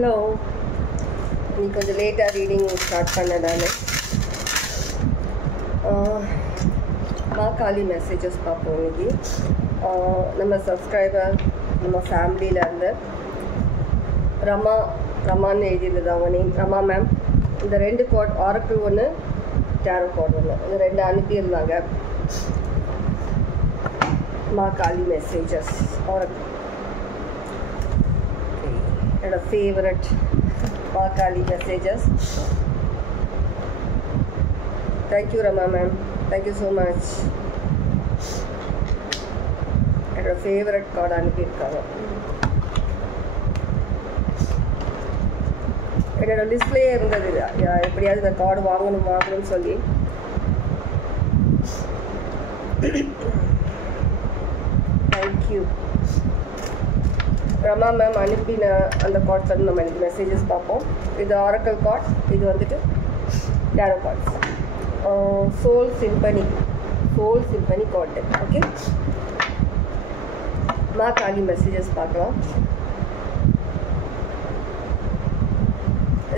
Hello, இன்னைக்கு கொஞ்சம் லேட்டாக ரீடிங் ஸ்டார்ட் பண்ணேன் நான். காலி மெசேஜஸ் பார்ப்போம் இன்னைக்கு. நம்ம சப்ஸ்கிரைபர், நம்ம ஃபேமிலியிலேருந்து ரமான்னு எழுதியிருந்தது அவங்க நேம், ரமா மேம். இந்த 2 கார்டு, ஆரக்கிள் ஒன்று, டேரோ கார்டு ஒன்று, இது 2 அனுப்பியிருந்தாங்க. காலி மெசேஜஸ் ஆரக்கிள், என்னோட ஃபேவரட் காலி messages. Thank you Rama ma'am, thank you so much. என்னோட ஃபேவரட் கார்டு அனுப்பியிருக்காங்க. என்னோட லிஸ்ட்லேயே இருந்தது எப்படியாவது இந்த கார்டு வாங்கணும்னு சொல்லி. தேங்க்யூ ரமா மேம் அனுப்பின அந்த கார்ட்ஸ் வந்து நம்ம எனக்கு மெசேஜஸ் பார்ப்போம். இது ஆரக்கிள் கார்ட், இது வந்துட்டு tarot cards. Soul symphony card. Okay, காலி மெசேஜஸ் பார்க்கலாம்.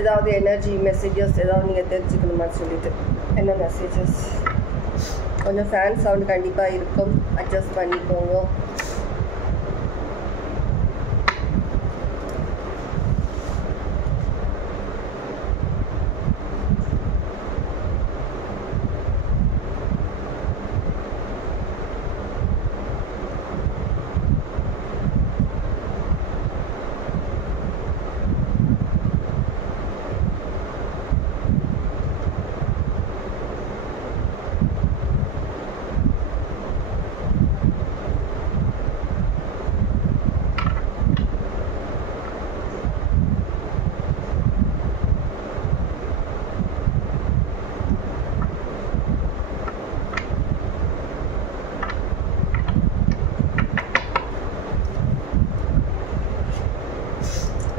ஏதாவது எனர்ஜி மெசேஜஸ் ஏதாவது நீங்கள் தெரிஞ்சுக்கணுமான்னு சொல்லிட்டு. என்ன மெசேஜஸ்? கொஞ்சம் ஃபேன் சவுண்ட் கண்டிப்பாக இருக்கும், அட்ஜஸ்ட் பண்ணிக்கோங்க.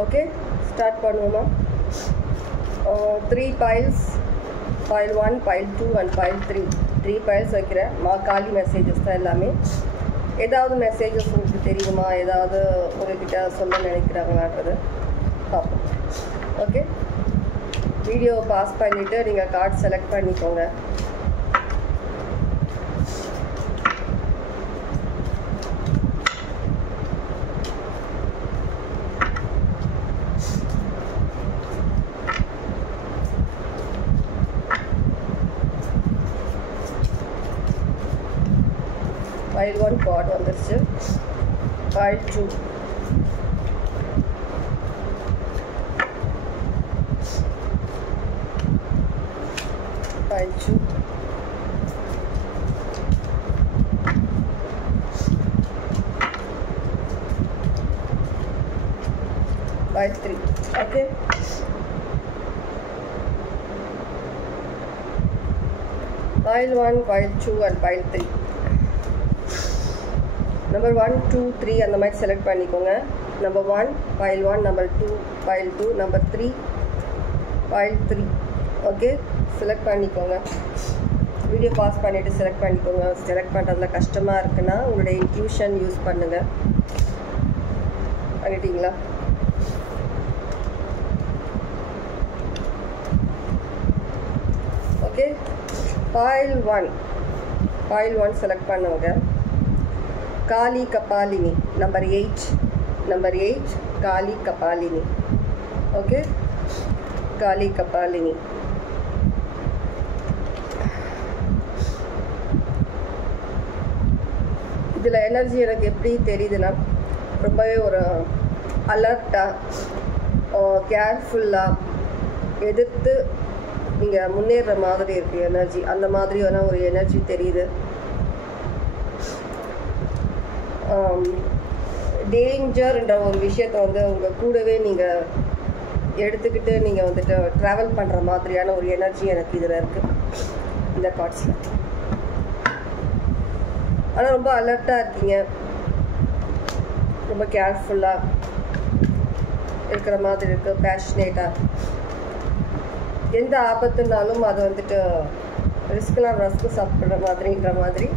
ஓகே, ஸ்டார்ட் பண்ணுவோமா? 3 piles, pile 1, pile 2 and pile 3. 3 piles வைக்கிறேன். காலி மெசேஜஸ் தான் எல்லாமே. ஏதாவது மெசேஜஸ் உங்களுக்கு தெரியுமா, ஏதாவது உங்கள்கிட்ட சொல்ல நினைக்கிறாங்களான்றது பார்ப்போம். ஓகே, வீடியோவை பாஸ் பண்ணிவிட்டு நீங்கள் கார்டு செலக்ட் பண்ணிக்கோங்க. Pile 1 கார்டு வந்துருச்சு. Pile 2, Pile 2, Pile 3. Okay, Pile 1, Pile 2 and Pile 3. Number 1, 2, 3 அந்த மாதிரி செலக்ட் பண்ணிக்கோங்க. Number 1 pile 1, number 2 pile 2, number 3 pile 3. Okay, select பண்ணிக்கோங்க. வீடியோ பாஸ் பண்ணிவிட்டு செலக்ட் பண்ணிக்கோங்க. செலக்ட் பண்ணுறதுல கஷ்டமாக இருக்குன்னா உங்களுடைய இன்ட்யூஷன் யூஸ் பண்ணுங்கள். பண்ணிட்டீங்களா? ஓகே, pile 1 செலக்ட் பண்ணுங்க. காளி கபாலினி நம்பர் 8 காளி கபாலினி. ஓகே, காளி கபாலினி. இதில் எனர்ஜி எனக்கு எப்படி தெரியுதுன்னா, ரொம்பவே ஒரு அலர்ட்டாக, கேர்ஃபுல்லாக, எதிர்த்து நீங்கள் முன்னேற மாதிரி இருக்குது எனர்ஜி. அந்த மாதிரியான ஒரு எனர்ஜி தெரியுது. டேஞ்சர்ன்ற ஒரு விஷயத்தை வந்து உங்கள் கூடவே நீங்கள் எடுத்துக்கிட்டு நீங்கள் வந்துட்டு ட்ராவல் பண்ணுற மாதிரியான ஒரு எனர்ஜி எனக்கு இதில் இருக்குது, இந்த கார்ட்ஸில். ஆனால் ரொம்ப அலர்ட்டாக இருக்கீங்க, ரொம்ப கேர்ஃபுல்லாக இருக்கிற மாதிரி இருக்குது, பேஷனேட்டாக. எந்த ஆபத்துனாலும் அதை வந்துட்டு ரஸ்க்கு சாப்பிட்ற மாதிரின்ற மாதிரி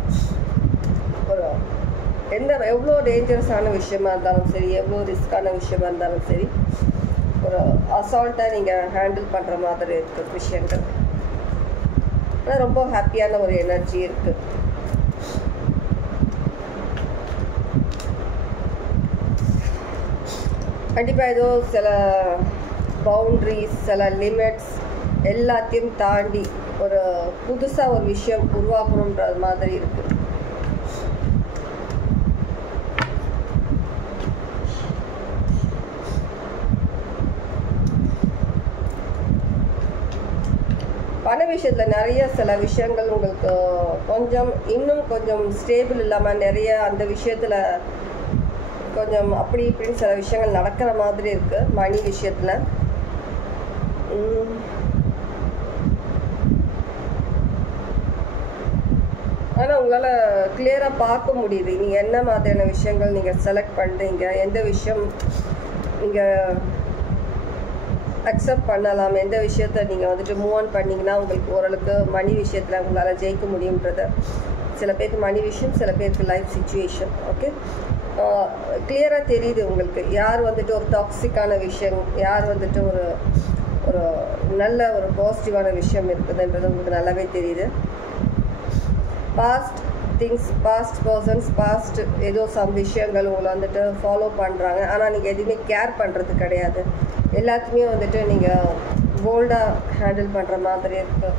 ஒரு எவ்வளோ டேஞ்சரஸான விஷயமா இருந்தாலும் சரி, எவ்வளோ ரிஸ்க்கான விஷயமா இருந்தாலும் சரி, ஒரு அசால்ட்டாக நீங்கள் ஹேண்டில் பண்ணுற மாதிரி இருக்குது விஷயங்கள். ஆனால் ரொம்ப ஹாப்பியான ஒரு எனர்ஜி இருக்குது. கண்டிப்பாக ஏதோ சில பவுண்ட்ரிஸ், சில லிமிட்ஸ் எல்லாத்தையும் தாண்டி ஒரு புதுசாக ஒரு விஷயம் உருவாக்கணுன்ற மாதிரி இருக்குது. பண விஷயத்தில் நிறைய சில விஷயங்கள் உங்களுக்கு இன்னும் கொஞ்சம் ஸ்டேபிள் இல்லாமல் நிறைய அந்த விஷயத்தில் கொஞ்சம் அப்படி இப்படின்னு சில விஷயங்கள் நடக்கிற மாதிரி இருக்குது மணி விஷயத்தில். ஆனால் உங்களால் கிளியராக பார்க்க முடியுது நீங்கள் என்ன மாதிரியான விஷயங்கள் நீங்கள் செலக்ட் பண்ணுறீங்க, எந்த விஷயம் நீங்கள் அக்செப்ட் பண்ணலாம், எந்த விஷயத்த நீங்கள் வந்துட்டு மூவ் ஆன் பண்ணிங்கன்னா உங்களுக்கு ஓரளவுக்கு மணி விஷயத்தில் உங்களால் ஜெயிக்க முடியுன்றத. சில பேருக்கு மணி விஷயம், சில பேருக்கு லைஃப் சிச்சுவேஷன். ஓகே, கிளியராக தெரியுது உங்களுக்கு யார் வந்துட்டு ஒரு டாக்ஸிக்கான விஷயம், யார் வந்துட்டு ஒரு ஒரு நல்ல ஒரு பாசிட்டிவான விஷயம் இருக்குதுன்றது உங்களுக்கு நல்லாவே தெரியுது. Past things, past persons, past ஏதோ சம் விஷயங்கள் உங்களை வந்துட்டு ஃபாலோ பண்ணுறாங்க. ஆனால் நீங்கள் எதுவுமே கேர் பண்ணுறது கிடையாது. எல்லாத்தையுமே வந்துட்டு நீங்கள் போல்டாக ஹேண்டில் பண்ணுற மாதிரி இருக்குது.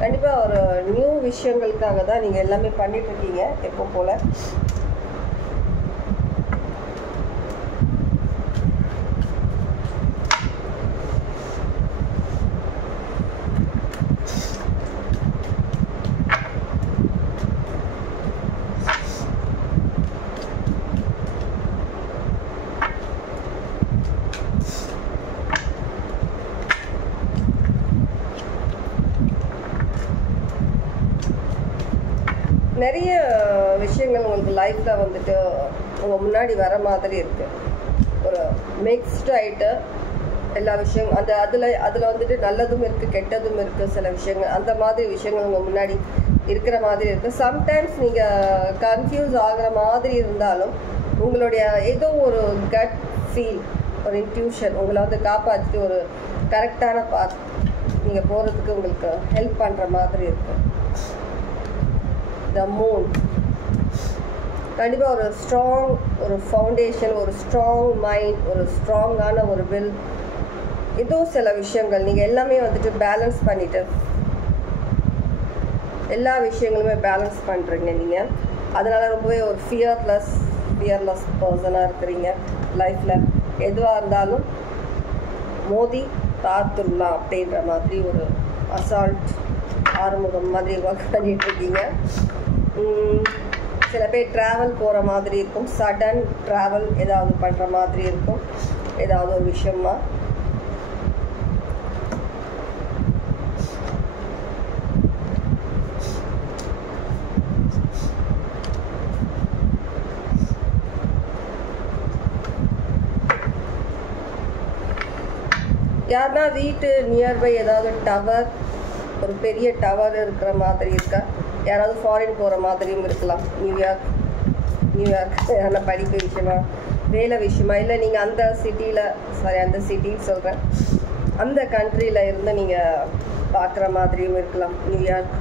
கண்டிப்பாக ஒரு நியூ விஷயங்களுக்காக தான் நீங்கள் எல்லாமே பண்ணிகிட்ருக்கீங்க எப்போ போல். நிறைய விஷயங்கள் உங்களுக்கு லைஃப்பில் வந்துட்டு உங்கள் முன்னாடி வர மாதிரி இருக்குது. ஒரு மிக்ஸ்டு ஆகிட்டு எல்லா விஷயம் அதில் வந்துட்டு நல்லதும் இருக்குது, கெட்டதும் இருக்குது. சில விஷயங்கள் அந்த மாதிரி விஷயங்கள் உங்கள் முன்னாடி இருக்கிற மாதிரி இருக்குது. சம்டைம்ஸ் நீங்கள் கன்ஃபியூஸ் ஆகிற மாதிரி இருந்தாலும் உங்களுடைய ஏதோ ஒரு கட் ஃபீல், ஒரு இன்ட்யூஷன் உங்களை வந்து காப்பாற்றிட்டு ஒரு கரெக்டான பாத் நீங்கள் போகிறதுக்கு உங்களுக்கு ஹெல்ப் பண்ணுற மாதிரி இருக்குது. த மூன் கண்டிப்பாக ஒரு ஸ்ட்ராங் ஒரு ஃபவுண்டேஷன், ஒரு ஸ்ட்ராங் மைண்ட், ஒரு ஸ்ட்ராங்கான ஒரு வில். ஏதோ சில விஷயங்கள் நீங்கள் எல்லாமே வந்துட்டு பேலன்ஸ் பண்ணிவிட்டு எல்லா விஷயங்களுமே பேலன்ஸ் பண்ணுறீங்க நீங்கள். அதனால் ரொம்பவே ஒரு ஃபியர்லெஸ் பர்சனாக இருக்கிறீங்க. லைஃப்பில் எதுவாக இருந்தாலும் மோதி பார்த்துடலாம் அப்படின்ற மாதிரி ஒரு அசால்ட் ஆறுமுகம் மாதிரி ஒர்க் பண்ணிகிட்ருக்கீங்க. சில பேர் ட்ராவல் போகிற மாதிரி இருக்கும், சடன் ட்ராவல் ஏதாவது பண்ணுற மாதிரி இருக்கும், ஏதாவது ஒரு விஷயமா. யாருன்னா வீட்டு நியர்பை ஏதாவது டவர், ஒரு பெரிய டவர் இருக்கிற மாதிரி இருக்கா? யாராவது ஃபாரின் போகிற மாதிரியும் இருக்கலாம். நியூயார்க் யாரா படிப்பு விஷயமா, வேலை விஷயமா, இல்லை நீங்கள் அந்த சிட்டின்னு சொல்கிறேன், அந்த கண்ட்ரியில் இருந்து நீங்கள் பார்க்குற மாதிரியும் இருக்கலாம். நியூயார்க்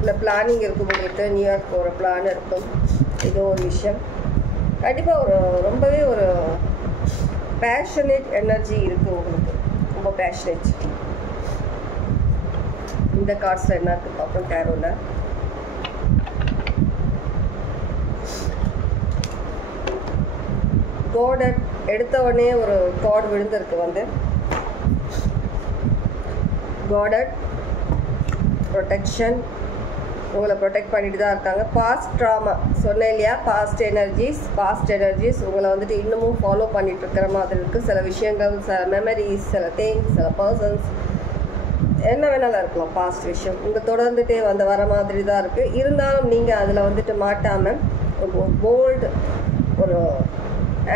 இல்லை பிளானிங் இருக்கும் உங்களுக்கு, நியூயார்க் போகிற பிளான் இருக்கும். ஏதோ ஒரு விஷயம் கண்டிப்பாக ஒரு ரொம்பவே ஒரு பேஷனேட் எனர்ஜி இருக்குது உங்களுக்கு, ரொம்ப பேஷனேட். இந்த கார்ட்ஸில் என்ன இருக்குது பார்ப்போம். டேரோவில் கோடை எடுத்த உடனே ஒரு கார்டு விழுந்திருக்கு வந்து காடட் ப்ரொடெக்ஷன். உங்களை ப்ரொடெக்ட் பண்ணிட்டு தான் இருக்காங்க. பாஸ்ட் ட்ராமா சொன்னேன் இல்லையா, பாஸ்ட் எனர்ஜிஸ் உங்களை வந்துட்டு இன்னமும் ஃபாலோ பண்ணிட்டு இருக்கிற மாதிரி இருக்குது. சில விஷயங்கள், சில மெமரிஸ், சில திங்ஸ், சில பர்சன்ஸ், என்ன வேணாலும் இருக்கலாம். பாஸ்ட் விஷயம் உங்கள் தொடர்ந்துட்டே வர மாதிரி தான் இருக்குது. இருந்தாலும் நீங்கள் அதில் வந்துட்டு மாட்டாமல் ஒரு போல்டு ஒரு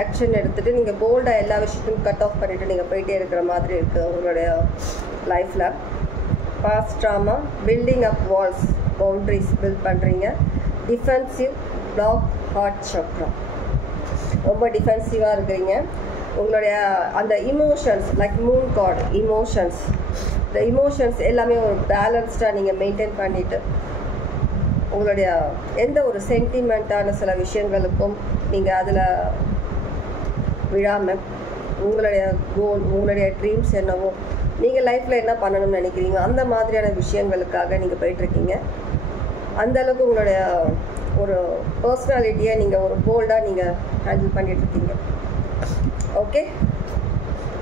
ஆக்ஷன் எடுத்துகிட்டு நீங்கள் போல்டாக எல்லா விஷயத்தையும் கட் ஆஃப் பண்ணிவிட்டு நீங்கள் போயிட்டே இருக்கிற மாதிரி இருக்குது உங்களுடைய லைஃப்பில். Past trauma, building up walls, boundaries build பண்ணுறீங்க. Defensive block heart chakra. ரொம்ப டிஃபென்சிவாக இருக்கிறீங்க. உங்களுடைய அந்த emotions like moon card emotions, இந்த இமோஷன்ஸ் எல்லாமே ஒரு பேலன்ஸ்டாக நீங்கள் மெயின்டைன் பண்ணிவிட்டு உங்களுடைய எந்த ஒரு சென்டிமெண்ட்டான சில விஷயங்களுக்கும் நீங்கள் அதில் விழாமல் உங்களுடைய கோல், உங்களுடைய ட்ரீம்ஸ் என்னவோ, நீங்கள் லைஃப்பில் என்ன பண்ணணும்னு நினைக்கிறீங்க அந்த மாதிரியான விஷயங்களுக்காக நீங்கள் போயிட்டுருக்கீங்க. அந்தளவுக்கு உங்களுடைய ஒரு பர்சனாலிட்டியை நீங்கள் ஒரு போல்டாக நீங்கள் ஹேண்டில் பண்ணிகிட்ருக்கீங்க. ஓகே,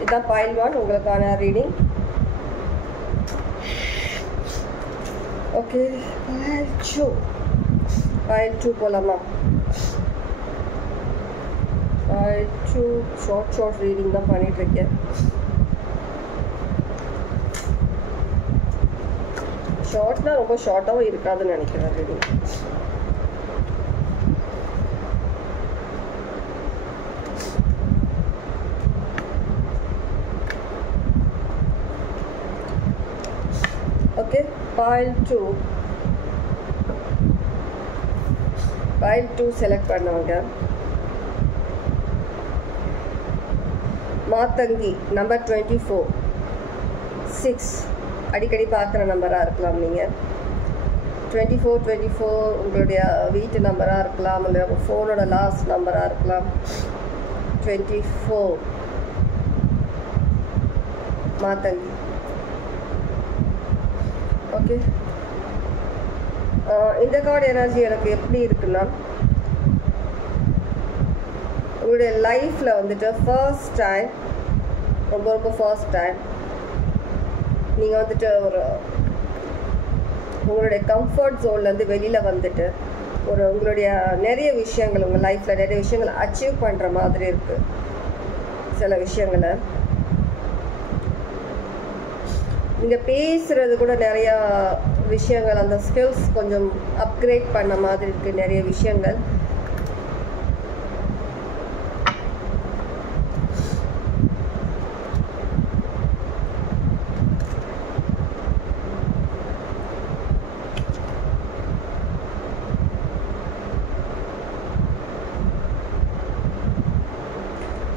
இதுதான் pile 1 உங்களுக்கான ரீடிங். ஓகே, pile 2 போகலாமா? pile 2 ஷார்ட் ரீடிங் தான் பண்ணிகிட்ருக்கேன். ஷார்ட்னா ரொம்ப ஷார்ட்டாகவும் இருக்காதுன்னு நினைக்கிறேன் ரீடிங். ஓகே, pile 2 செலக்ட் பண்ணுவாங்க. மாத்தங்கி நம்பர் 24 6 அடிக்கடி பார்க்குற நம்பராக இருக்கலாம். நீங்கள் 24 உங்களுடைய வீட்டு நம்பராக இருக்கலாம், இல்லை உங்கள் ஃபோனோட லாஸ்ட் நம்பராக இருக்கலாம். 24 மாத்தங்கி. ஓகே, இந்த கார்டு எனர்ஜி எனக்கு எப்படி இருக்குன்னா, உங்களுடைய லைஃப்பில் வந்துட்டு ஃபர்ஸ்ட் டைம், ரொம்ப ஃபர்ஸ்ட் டைம் நீங்கள் வந்துட்டு ஒரு உங்களுடைய கம்ஃபர்ட் ஜோன்லேருந்து வெளியில் வந்துட்டு ஒரு உங்களுடைய நிறைய விஷயங்கள், உங்கள் லைஃப்பில் நிறைய விஷயங்களை அச்சீவ் பண்ணுற மாதிரி இருக்குது. சில விஷயங்களை நீங்கள் பேசுகிறது கூட நிறையா விஷயங்கள், அந்த ஸ்கில்ஸ் கொஞ்சம் அப்கிரேட் பண்ண மாதிரி இருக்குது நிறைய விஷயங்கள்.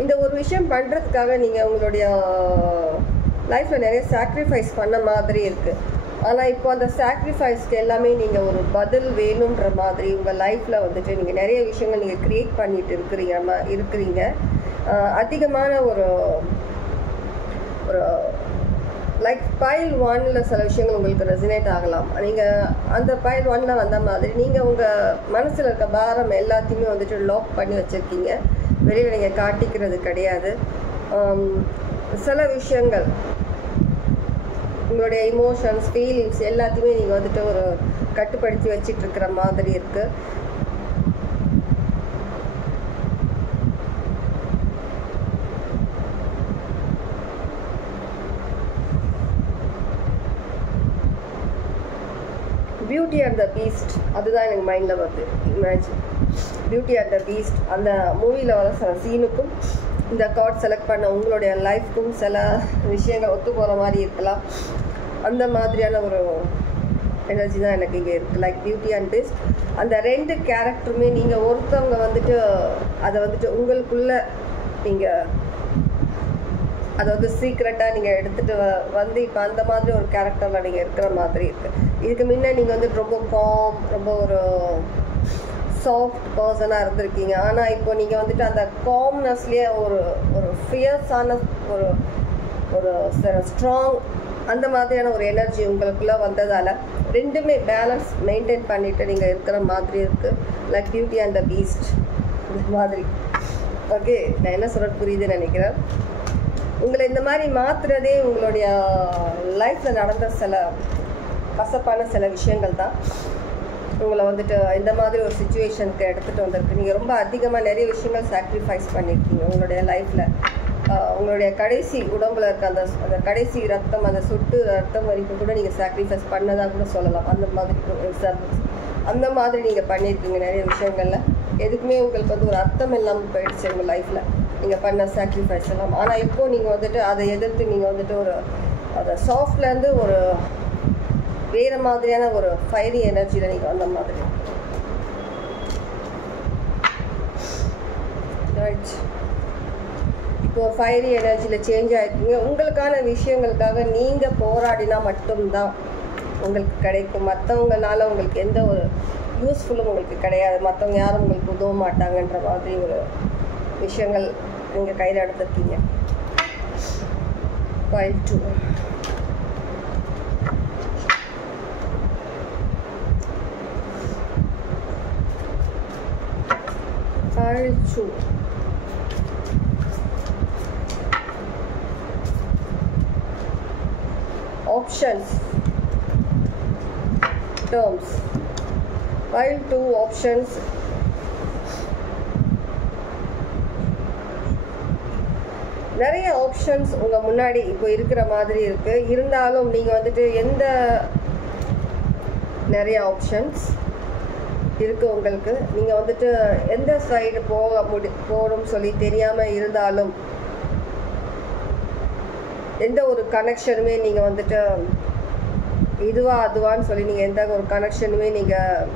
இந்த ஒரு விஷயம் பண்ணுறதுக்காக நீங்கள் உங்களுடைய லைஃப்பில் நிறைய சாக்ரிஃபைஸ் பண்ண மாதிரி இருக்குது. ஆனால் இப்போ அந்த சாக்ரிஃபைஸ்க்கு எல்லாமே நீங்கள் ஒரு பதில் வேணுன்ற மாதிரி உங்கள் லைஃப்பில் வந்துட்டு நீங்கள் நிறைய விஷயங்கள் நீங்கள் க்ரியேட் பண்ணிட்டு இருக்கிறீங்க. அதிகமான ஒரு லைக் pile 1 சில விஷயங்கள் உங்களுக்கு ரெசினேட் ஆகலாம். நீங்கள் அந்த pile 1 வந்த மாதிரி நீங்கள் உங்கள் மனசில் இருக்க பாரம் எல்லாத்தையுமே வந்துட்டு லாக் பண்ணி வச்சுருக்கீங்க. வெளியில் நீங்கள் காட்டிக்கிறது கிடையாது. சில விஷயங்கள் உங்களுடைய இமோஷன்ஸ், ஃபீலிங்ஸ் எல்லாத்தையுமே நீங்கள் வந்துட்டு ஒரு கட்டுப்படுத்தி வச்சிட்டு இருக்கிற மாதிரி இருக்குது. பியூட்டி அண்ட் த பீஸ்ட் அதுதான் எனக்கு மைண்டில் வருது. Imagine beauty and the Beast அந்த மூவியில் வர சில சீனுக்கும் இந்த கார்ட் செலக்ட் பண்ண உங்களுடைய லைஃப்க்கும் சில விஷயங்கள் ஒத்து போகிற மாதிரி இருக்கலாம். அந்த மாதிரியான ஒரு எனர்ஜி தான் எனக்கு இங்கே இருக்குது. லைக் பியூட்டி அண்ட் பீஸ்ட் அந்த ரெண்டு கேரக்டருமே நீங்கள் ஒருத்தவங்க வந்துட்டு அதை வந்துட்டு உங்களுக்குள்ளே நீங்கள் அதை வந்து சீக்ரெட்டாக நீங்கள் எடுத்துகிட்டு வந்து இப்போ அந்த மாதிரி ஒரு கேரக்டரில் நீங்கள் இருக்கிற மாதிரி இருக்குது. இதுக்கு முன்னே நீங்கள் வந்துட்டு ரொம்ப காம், ரொம்ப ஒரு சாஃப்ட் பர்சனாக இருந்திருக்கீங்க. ஆனால் இப்போ நீங்கள் வந்துட்டு அந்த காம்னஸ்லேயே ஒரு ஃபியர்ஸான ஒரு ஸ்ட்ராங் அந்த மாதிரியான ஒரு எனர்ஜி உங்களுக்குள்ளே வந்ததால் ரெண்டுமே பேலன்ஸ் மெயின்டைன் பண்ணிவிட்டு நீங்கள் இருக்கிற மாதிரி இருக்குது. Like beauty and the Beast இந்த மாதிரி. ஓகே, நான் என்ன சொல்கிறது புரியுதுன்னு நினைக்கிறேன். உங்களை இந்த மாதிரி மாற்றுறதே உங்களுடைய லைஃப்பில் நடந்த சில கசப்பான சில விஷயங்கள் தான் உங்களை வந்துட்டு இந்த மாதிரி ஒரு சிச்சுவேஷனுக்கு எடுத்துகிட்டு வந்திருக்கு. நீங்கள் ரொம்ப அதிகமாக நிறைய விஷயங்கள் சாக்ரிஃபைஸ் பண்ணியிருக்கீங்க உங்களுடைய லைஃப்பில். உங்களுடைய கடைசி உடம்புல இருக்க அந்த கடைசி ரத்தம், அந்த சொட்டு ரத்தம் வரைக்கும் கூட நீங்கள் சாக்ரிஃபைஸ் பண்ணதாக கூட சொல்லலாம். அந்த மாதிரி நீங்கள் பண்ணியிருக்கீங்க நிறைய விஷயங்களில். எதுக்குமே உங்களுக்கு வந்து ஒரு அர்த்தம் இல்லாமல் போயிடுச்சு உங்கள் லைஃப்பில் நீங்கள் பண்ண சாக்ரிஃபைஸ் எல்லாம். ஆனால் இப்போது நீங்கள் வந்துட்டு அதை எதிர்த்து நீங்கள் வந்துட்டு அதை சாஃப்ட்லேருந்து ஒரு வேறு மாதிரியான ஒரு ஃபயரி எனர்ஜியில் நீங்கள் வந்த மாதிரி. இப்போ ஒரு ஃபயரி எனர்ஜியில் சேஞ்ச் ஆகிருக்கீங்க. உங்களுக்கான விஷயங்களுக்காக நீங்கள் போராடினா மட்டும்தான் உங்களுக்கு கிடைக்கும். மற்றவங்களால உங்களுக்கு எந்த ஒரு யூஸ்ஃபுல்லும் உங்களுக்கு கிடையாது. மற்றவங்க யாரும் உங்களுக்கு உதவ மாட்டாங்கன்ற மாதிரி ஒரு விஷயங்கள் நீங்கள் கையில் எடுத்துருக்கீங்க. Pile 2. Pile 2. Options. Terms. Pile 2 options. நிறைய ஆப்ஷன்ஸ் உங்கள் முன்னாடி இப்போ இருக்கிற மாதிரி இருக்குது. இருந்தாலும் நீங்கள் வந்துட்டு நிறைய ஆப்ஷன்ஸ் இருக்குது உங்களுக்கு. நீங்கள் வந்துட்டு எந்த சைடு போகணும்னு சொல்லி தெரியாமல் இருந்தாலும் எந்த ஒரு கனெக்ஷனுமே நீங்கள் வந்துட்டு இதுவா அதுவான்னு சொல்லி நீங்கள் எந்த ஒரு கனெக்ஷனுமே நீங்கள்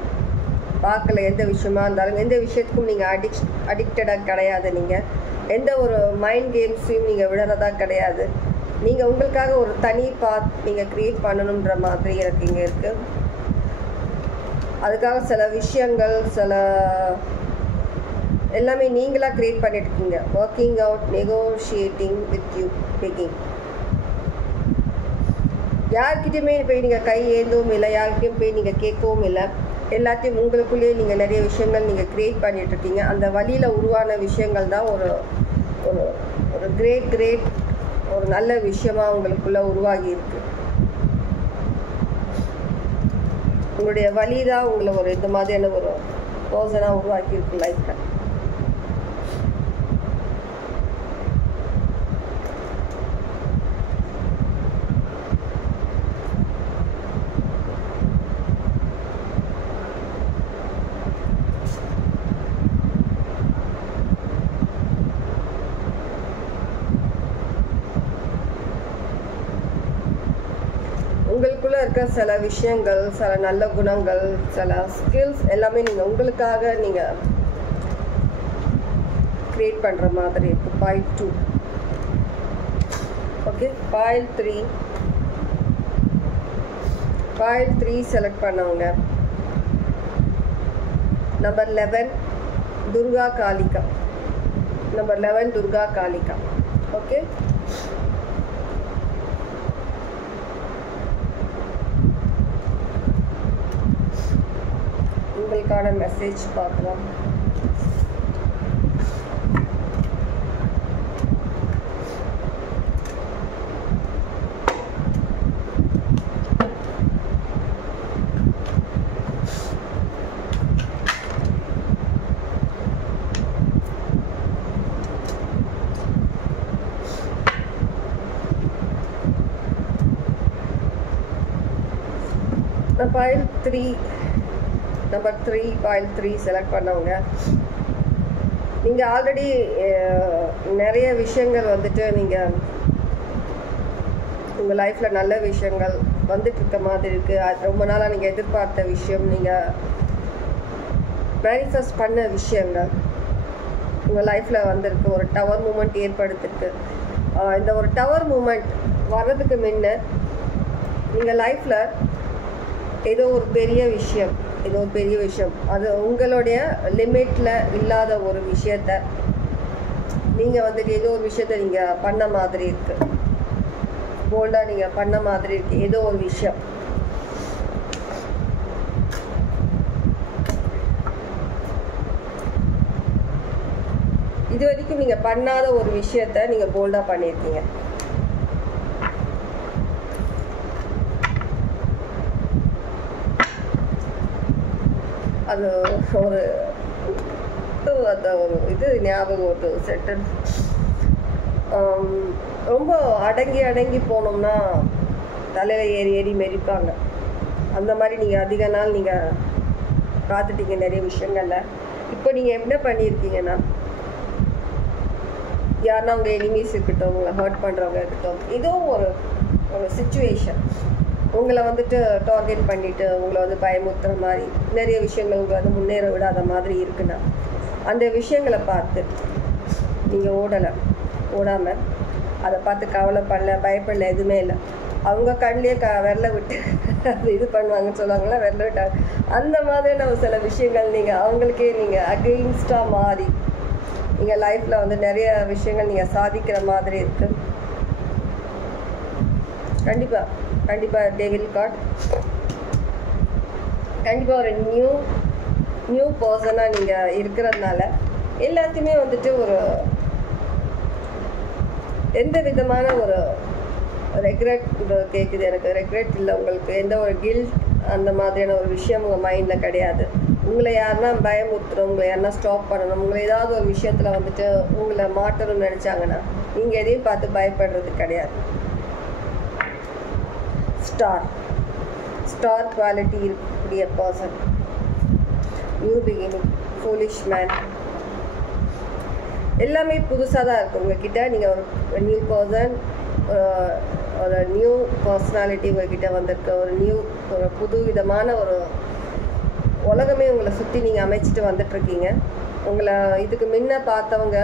பார்க்கல. எந்த விஷயமா இருந்தாலும் எந்த விஷயத்துக்கும் நீங்கள் அடிக்டடாக கிடையாது. நீங்கள் எந்த ஒரு மைண்ட் கேம்ஸையும் நீங்கள் விடுறதா கிடையாது. நீங்கள் உங்களுக்காக ஒரு தனி பாத் நீங்கள் க்ரியேட் பண்ணணுன்ற மாதிரி எனக்கு இங்கே இருக்குது. அதுக்காக சில விஷயங்கள் எல்லாமே நீங்களாக க்ரியேட் பண்ணிட்டுருக்கீங்க. Working out, negotiating with you, picking. யார்கிட்டையுமே போய் நீங்கள் கை ஏந்தவும் இல்லை, யார்கிட்டையும் போய் நீங்கள் கேட்கவும் இல்லை. எல்லாத்தையும் உங்களுக்குள்ளேயே நீங்கள் நிறைய விஷயங்கள் நீங்கள் க்ரியேட் பண்ணிகிட்ருக்கீங்க. அந்த வழியில் உருவான விஷயங்கள் தான் ஒரு ஒரு ஒரு கிரேட் ஒரு நல்ல விஷயமாக உங்களுக்குள்ளே உருவாகி இருக்கு. உங்களுடைய வழி தான் உங்களை ஒரு இந்த மாதிரியான ஒரு பர்சனாக உருவாக்கி இருக்கு லைஃப்பில். உங்களுக்குள்ளே இருக்க சில விஷயங்கள், சில நல்ல குணங்கள், சில ஸ்கில்ஸ் எல்லாமே நீங்கள் உங்களுக்காக நீங்கள் க்ரியேட் பண்ணுற மாதிரி இருக்குது. Pile 2. Okay, Pile 3. Pile 3 select பண்ணவங்க number 11 Durga Kalika. Number 11 Durga Kalika. Okay, உங்களுக்கான மெசேஜ் பார்க்கலாம். Pile 3 நம்பர் 3 Pile 3 செலக்ட் பண்ணவங்க நீங்கள் ஆல்ரெடி நிறைய விஷயங்கள் வந்துட்டு நீங்கள் உங்கள் லைஃப்பில் நல்ல விஷயங்கள் வந்துட்டு இருக்க மாதிரி இருக்குது. அது ரொம்ப நாளாக நீங்கள் எதிர்பார்த்த விஷயம், நீங்கள் மேனிஃபெஸ்ட் பண்ண விஷயங்கள் உங்கள் லைஃப்பில் வந்திருக்கு. ஒரு டவர் மூமெண்ட் ஏற்படுத்திருக்கு. இந்த ஒரு டவர் மூமெண்ட் வர்றதுக்கு முன்ன நீங்கள் லைஃப்பில் ஏதோ ஒரு பெரிய விஷயம் அது உங்களுடைய லிமிட்டில் இல்லாத ஒரு விஷயத்த நீங்கள் வந்துட்டு ஏதோ ஒரு விஷயத்த நீங்கள் பண்ண மாதிரி இருக்குது. போல்டாக நீங்கள் பண்ண மாதிரி இருக்குது ஏதோ ஒரு விஷயம். இது வரைக்கும் நீங்கள் பண்ணாத ஒரு விஷயத்த நீங்கள் போல்டாக பண்ணியிருக்கீங்க. அது அந்த ஒரு இது ஞாபகம் ஒரு சென்டென்ஸ். ரொம்ப அடங்கி போனோம்னா தலையில் ஏறி மெரிப்பாங்க. அந்த மாதிரி நீங்கள் அதிக நாள் நீங்கள் பார்த்துட்டீங்க நிறைய விஷயங்கள்ல. இப்போ நீங்கள் என்ன பண்ணியிருக்கீங்கன்னா, யாருன்னா உங்கள் எனிமீஸ் இருக்கட்டும், உங்களை ஹர்ட் பண்ணுறவங்க இருக்கட்டும், ஏதோ ஒரு சிச்சுவேஷன் உங்களை வந்துட்டு டார்கெட் பண்ணிவிட்டு உங்களை வந்து பயமுறுத்துற மாதிரி நிறைய விஷயங்கள் உங்களை வந்து முன்னேற விடாத மாதிரி இருக்குன்னா, அந்த விஷயங்களை பார்த்து நீங்கள் ஓடலை. ஓடாமல், அதை பார்த்து கவலைப்படல, பயப்படல, எதுவுமே இல்லை. அவங்க கண்ணிலே விரல விட்டு அது இது பண்ணுவாங்கன்னு சொல்லுவாங்களா, விரல விட்டாங்க. அந்த மாதிரி நம்ம சில விஷயங்கள் நீங்கள் அவங்களுக்கே நீங்கள் அகெயின்ஸ்டாக மாறி நீங்கள் லைஃப்பில் வந்து நிறைய விஷயங்கள் நீங்கள் சாதிக்கிற மாதிரி இருக்குது. கண்டிப்பாக டேவில் கார்ட் கண்டிப்பாக ஒரு நியூ பர்சனாக நீங்கள் இருக்கிறதுனால எல்லாத்தையுமே வந்துட்டு ஒரு எந்த விதமான ஒரு ரெக்ரெட் கேட்குது. எனக்கு ரெக்ரெட் இல்லை, உங்களுக்கு எந்த ஒரு கில்ட் அந்த மாதிரியான ஒரு விஷயம் உங்கள் மைண்டில் கிடையாது. உங்களை யாருன்னா பயமுறுத்தணும், உங்களை யாருன்னா ஸ்டாப் பண்ணணும், உங்களை ஏதாவது ஒரு விஷயத்தில் வந்துட்டு உங்களை மாட்டணும்னு நினச்சாங்கன்னா நீங்கள் எதையும் பார்த்து பயப்படுறது கிடையாது. ஸ்டார் குவாலிட்டி இருக்கக்கூடிய person, new beginning, foolish man, எல்லாமே புதுசாக தான் இருக்குது உங்ககிட்ட. நீங்கள் ஒரு நியூ பர்சன், ஒரு நியூ பர்சனாலிட்டி உங்ககிட்ட வந்திருக்க, ஒரு புது விதமான ஒரு உலகமே உங்களை சுற்றி நீங்கள் அமைச்சிட்டு வந்துட்டுருக்கீங்க. உங்களை இதுக்கு முன்ன பார்த்தவங்க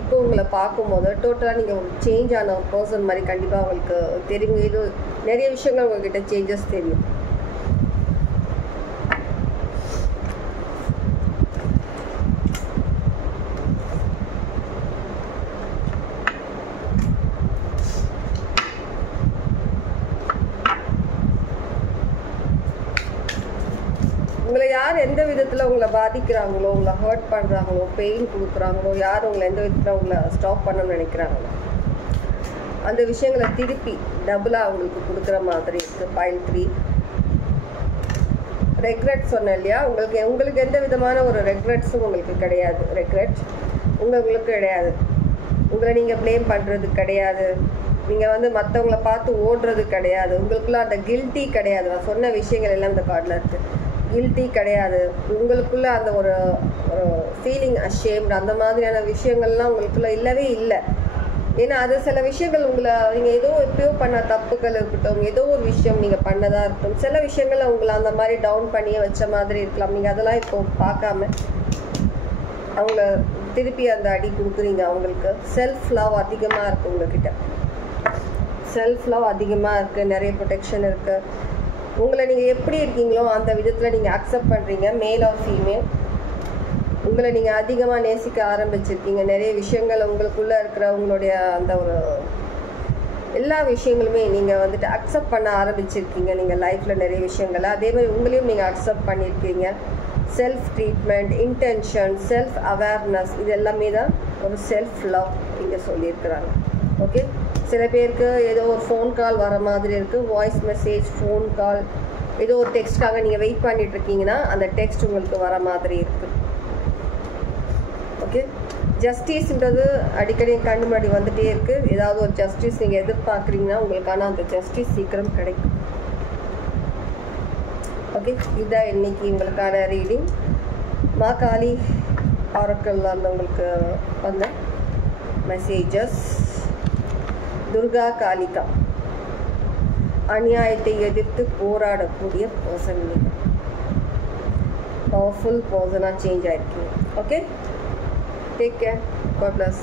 இப்போ உங்களை பார்க்கும்போது டோட்டலாக நீங்கள் ஒரு சேஞ்ச் ஆன ஒரு பர்சன் மாதிரி கண்டிப்பாக உங்களுக்கு தெரியும். இது நிறைய விஷயங்கள் உங்ககிட்ட சேஞ்சஸ் தெரியும். உங்களை யார் எந்த விதத்தில் உங்களை பாதிக்கிறாங்களோ, உங்களை ஹர்ட் பண்ணுறாங்களோ, பெயின் கொடுக்குறாங்களோ, யார் உங்களை எந்த விதத்தில் உங்களை ஸ்டாப் பண்ணணும்னு நினைக்கிறாங்களோ அந்த விஷயங்களை திருப்பி டபுளாக அவங்களுக்கு கொடுக்குற மாதிரி இருக்குது. பைல் 3 ரெக்ரெட் சொன்னேன் இல்லையா, உங்களுக்கு எந்த விதமான ஒரு ரெக்ரெட்ஸும் உங்களுக்கு கிடையாது. ரெக்ரெட் உங்களுக்கு கிடையாது. உங்களை நீங்கள் ப்ளேம் பண்ணுறது கிடையாது. நீங்கள் வந்து மற்றவங்கள பார்த்து ஓடுறது கிடையாது. உங்களுக்குள்ள அந்த கில்ட்டி கிடையாது. நான் சொன்ன விஷயங்கள் எல்லாம் இந்த கார்டில் இருக்குது. கில்ட்டி கிடையாது. உங்களுக்குள்ள அந்த ஒரு ஃபீலிங் அஷேம்டு அந்த மாதிரியான விஷயங்கள்லாம் உங்களுக்குள்ள இல்லவே இல்லை. ஏன்னா அது சில விஷயங்கள் நீங்கள் ஏதோ எப்பயோ பண்ண தப்புகள் இருக்கட்டும், ஏதோ ஒரு விஷயம் நீங்கள் பண்ணதாக இருக்கட்டும், சில விஷயங்கள் உங்களை அந்த மாதிரி டவுன் பண்ணியே வச்ச மாதிரி இருக்கலாம். நீங்கள் அதெல்லாம் இப்போ பார்க்காம அவங்கள திருப்பி அந்த அடி கொடுக்குறீங்க. அவங்களுக்கு செல்ஃப் லவ் அதிகமாக இருக்குது. உங்ககிட்ட செல்ஃப் லவ் அதிகமாக இருக்குது. நிறைய ப்ரொடெக்ஷன் இருக்குது. உங்களை நீங்கள் எப்படி இருக்கீங்களோ அந்த விதத்தில் நீங்கள் அக்செப்ட் பண்ணுறீங்க. மேல் ஆர் ஃபீமேல், உங்களை நீங்கள் அதிகமாக நேசிக்க ஆரம்பிச்சிருக்கீங்க. நிறைய விஷயங்கள் உங்களுக்குள்ளே இருக்கிற உங்களுடைய அந்த ஒரு எல்லா விஷயங்களுமே நீங்கள் வந்துட்டு அக்செப்ட் பண்ண ஆரம்பிச்சிருக்கீங்க. நீங்கள் லைஃப்பில் நிறைய விஷயங்களை அதேமாதிரி உங்களையும் நீங்கள் அக்செப்ட் பண்ணியிருக்கீங்க. Self treatment, intention, self awareness, இது எல்லாமே தான் ஒரு செல்ஃப் லவ் இங்கே சொல்லியிருக்கிறாங்க. ஓகே, சில பேருக்கு ஏதோ ஒரு ஃபோன் கால் வர மாதிரி இருக்குது. வாய்ஸ் மெசேஜ், ஃபோன் கால், ஏதோ ஒரு டெக்ஸ்ட்காக நீங்கள் வெயிட் பண்ணிட்டு இருக்கீங்கன்னா அந்த டெக்ஸ்ட் உங்களுக்கு வர மாதிரி இருக்குது. ஓகே, ஜஸ்டிஸ்ன்றது அடிக்கடி கண்ணு முன்னாடி வந்துகிட்டே இருக்குது. ஏதாவது ஒரு ஜஸ்டிஸ் நீங்கள் எதிர்பார்க்குறீங்கன்னா உங்களுக்கான அந்த ஜஸ்டிஸ் சீக்கிரம் கிடைக்கும். ஓகே, இதுதான் இன்னைக்கு உங்களுக்கான ரீடிங். மாகாளி ஆரக்கல்ல உங்களுக்கு வந்த மெசேஜஸ். துர்கா காளிகா, அநியாயத்தை எதிர்த்து போராடக்கூடிய பர்சன், நீங்கள் பவர்ஃபுல் பர்சனாக சேஞ்ச் ஆகிருக்கீங்க. Okay, take care, God plus.